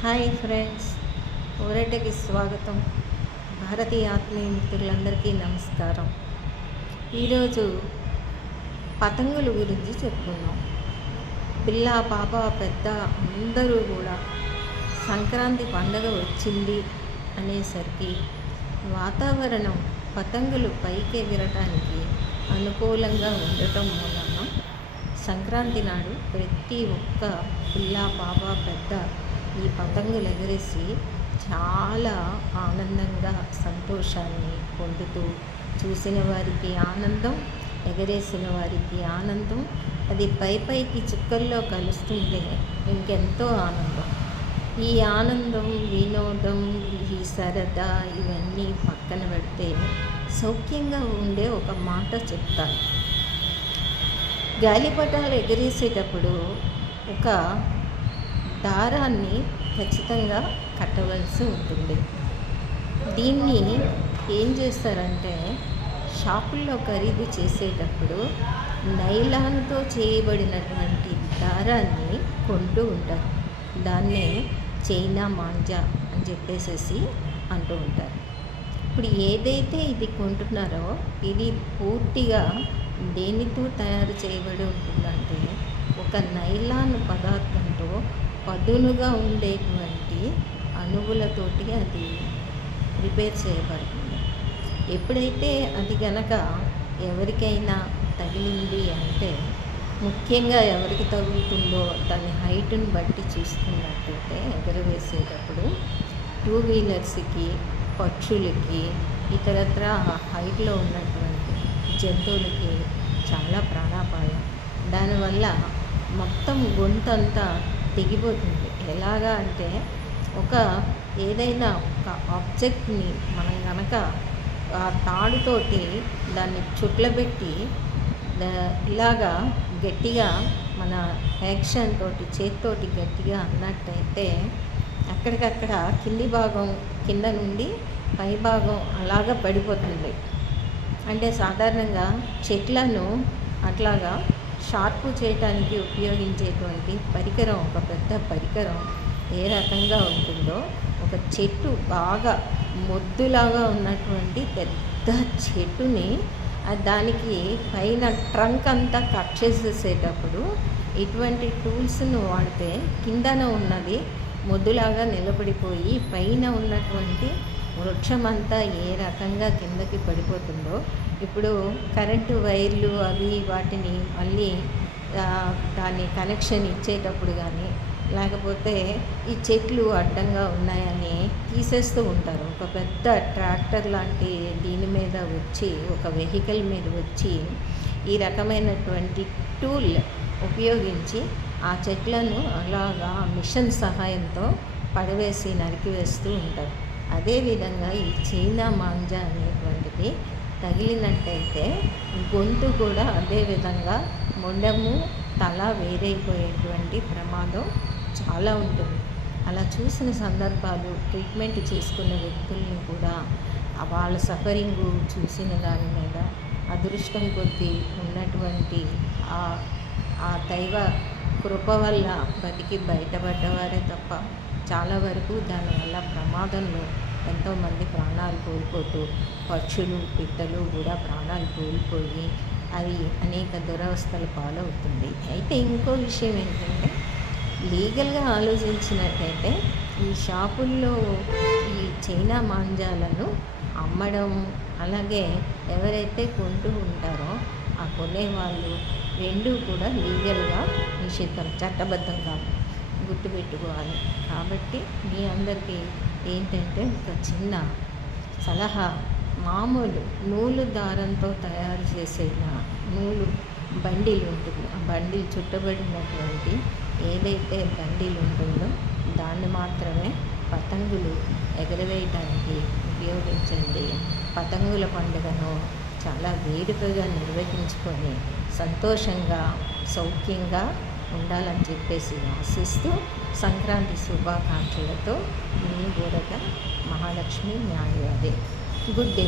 Hi friends, ఊరటకి స్వాగతం. భారతీయ ఆత్మీయ మిత్రులందరికీ నమస్కారం. ఈరోజు పతంగుల గురించి చెప్పుకుందాం. పిల్ల పాప పెద్ద అందరూ కూడా సంక్రాంతి పండగ వచ్చింది అనేసరికి వాతావరణం పతంగులు పైకి ఎగరటానికి అనుకూలంగా ఉండటం వలన సంక్రాంతి నాడు ప్రతి ఒక్క పిల్ల పాప పెద్ద ఈ పతంగులు ఎగరేసి చాలా ఆనందంగా సంతోషాన్ని పొందుతూ, చూసిన వారికి ఆనందం, ఎగరేసిన వారికి ఆనందం, అది పైకి చుక్కల్లో కలుస్తుంటే ఇంకెంతో ఆనందం. ఈ ఆనందం, వినోదం, ఈ సరదా ఇవన్నీ పక్కన పెడితే సౌఖ్యంగా ఉండే ఒక మాట చెప్తాను. గాలిపటాలు ఎగరేసేటప్పుడు ఒక దారాన్ని ఖచ్చితంగా కట్టవలసి ఉంటుంది. దీన్ని ఏం చేస్తారంటే షాపుల్లో ఖరీదు చేసేటప్పుడు నైలాన్తో చేయబడినటువంటి దారాన్ని కొంటూ ఉంటారు. దాన్నే చైనా మాంజా అని చెప్పేసి అంటూ ఉంటారు. ఇప్పుడు ఏదైతే ఇది కొంటున్నారో ఇది పూర్తిగా దేనితో తయారు చేయబడి ఉంటుందంటే ఒక నైలాన్ పదార్థంతో పదునుగా ఉండేటువంటి అణువులతోటి అది ప్రిపేర్ చేయబడుతుంది. ఎప్పుడైతే అది గనక ఎవరికైనా తగిలింది అంటే, ముఖ్యంగా ఎవరికి తగులుతుందో దాని హైట్ని బట్టి చూసుకున్నట్టయితే ఎగరవేసేటప్పుడు 2 వీలర్స్కి, పక్షులకి, ఇతరత్ర హైట్లో ఉన్నటువంటి జంతువులకి చాలా ప్రాణాపాయం. దానివల్ల మొత్తం గొంతంతా తెగిపోతుంది. ఎలాగా అంటే ఏదైనా ఒక ఆబ్జెక్ట్ని మనం కనుక ఆ తాడుతోటి దాన్ని చుట్లబెట్టి ఇలాగా గట్టిగా మన యాక్షన్ తోటి చేతితోటి గట్టిగా అన్నట్టయితే అక్కడికక్కడ కింది భాగం కింద నుండి పై భాగం అలాగా పడిపోతుంది. అంటే సాధారణంగా చెట్లను అట్లాగా షార్పు చేయటానికి ఉపయోగించేటువంటి పరికరం, ఒక పెద్ద పరికరం ఏ రకంగా ఉంటుందో, ఒక చెట్టు బాగా మొద్దులాగా ఉన్నటువంటి పెద్ద చెట్టుని దానికి పైన ట్రంక్ అంతా కట్ చేసేసేటప్పుడు ఇటువంటి టూల్స్ను వాడితే కిందన ఉన్నది మొద్దులాగా నిలబడిపోయి పైన ఉన్నటువంటి వృక్షం అంతా ఏ రకంగా కిందకి పడిపోతుందో, ఇప్పుడు కరెంటు వైర్లు అవి వాటిని మళ్ళీ దాన్ని కనెక్షన్ ఇచ్చేటప్పుడు కానీ, లేకపోతే ఈ చెట్లు అడ్డంగా ఉన్నాయని తీసేస్తూ ఉంటారు. ఒక పెద్ద ట్రాక్టర్ లాంటి దీని మీద వచ్చి, ఒక వెహికల్ మీద వచ్చి ఈ రకమైనటువంటి టూల్ ఉపయోగించి ఆ చెట్లను అలాగా మిషన్ సహాయంతో పడవేసి నరికివేస్తూ ఉంటారు. అదేవిధంగా ఈ చైనా మాంజా అనేటువంటిది తగిలినట్టయితే గొంతు కూడా అదేవిధంగా మొండము, తల వేరైపోయేటువంటి ప్రమాదం చాలా ఉంటుంది. అలా చూసిన సందర్భాలు, ట్రీట్మెంట్ చేసుకున్న వ్యక్తుల్ని కూడా వాళ్ళ సఫరింగు చూసిన దాని మీద అదృష్టం కొద్దీ ఉన్నటువంటి ఆ దైవ కృప వల్ల బతికి బయటపడ్డవారే తప్ప చాలా వరకు దానివల్ల ప్రమాదంలో ఎంతోమంది ప్రాణాలు కోల్పోతూ, పక్షులు, పిట్టలు కూడా ప్రాణాలు కోల్పోయి అవి అనేక దురవస్థల పాలవుతుంది. అయితే ఇంకో విషయం ఏంటంటే, లీగల్గా ఆలోచించినట్టయితే ఈ షాపుల్లో ఈ చైనా మాంజాలను అమ్మడం, అలాగే ఎవరైతే కొంటూ ఉంటారో ఆ కొనేవాళ్ళు రెండూ కూడా లీగల్గా నిషిద్ధం, చట్టబద్ధం కాదు, గుర్తుపెట్టుకోవాలి. కాబట్టి మీ అందరికీ ఏంటంటే ఒక చిన్న సలహా, మామూలు నూలు దారంతో తయారు చేసిన నూలు బండిల్ ఉంటుంది. ఆ బండిల్ చుట్టబడినటువంటి ఏదైతే బండిల్ ఉంటుందో దాన్ని మాత్రమే పతంగులు ఎగరవేయడానికి ఉపయోగించండి. పతంగుల పండుగను చాలా వేడుకగా నిర్వహించుకొని సంతోషంగా, సౌఖ్యంగా ఉండాలని చెప్పేసి ఆశిస్తూ సంక్రాంతి శుభాకాంక్షలతో మీ ఊరట మహాలక్ష్మి న్యాయవాది. Good day.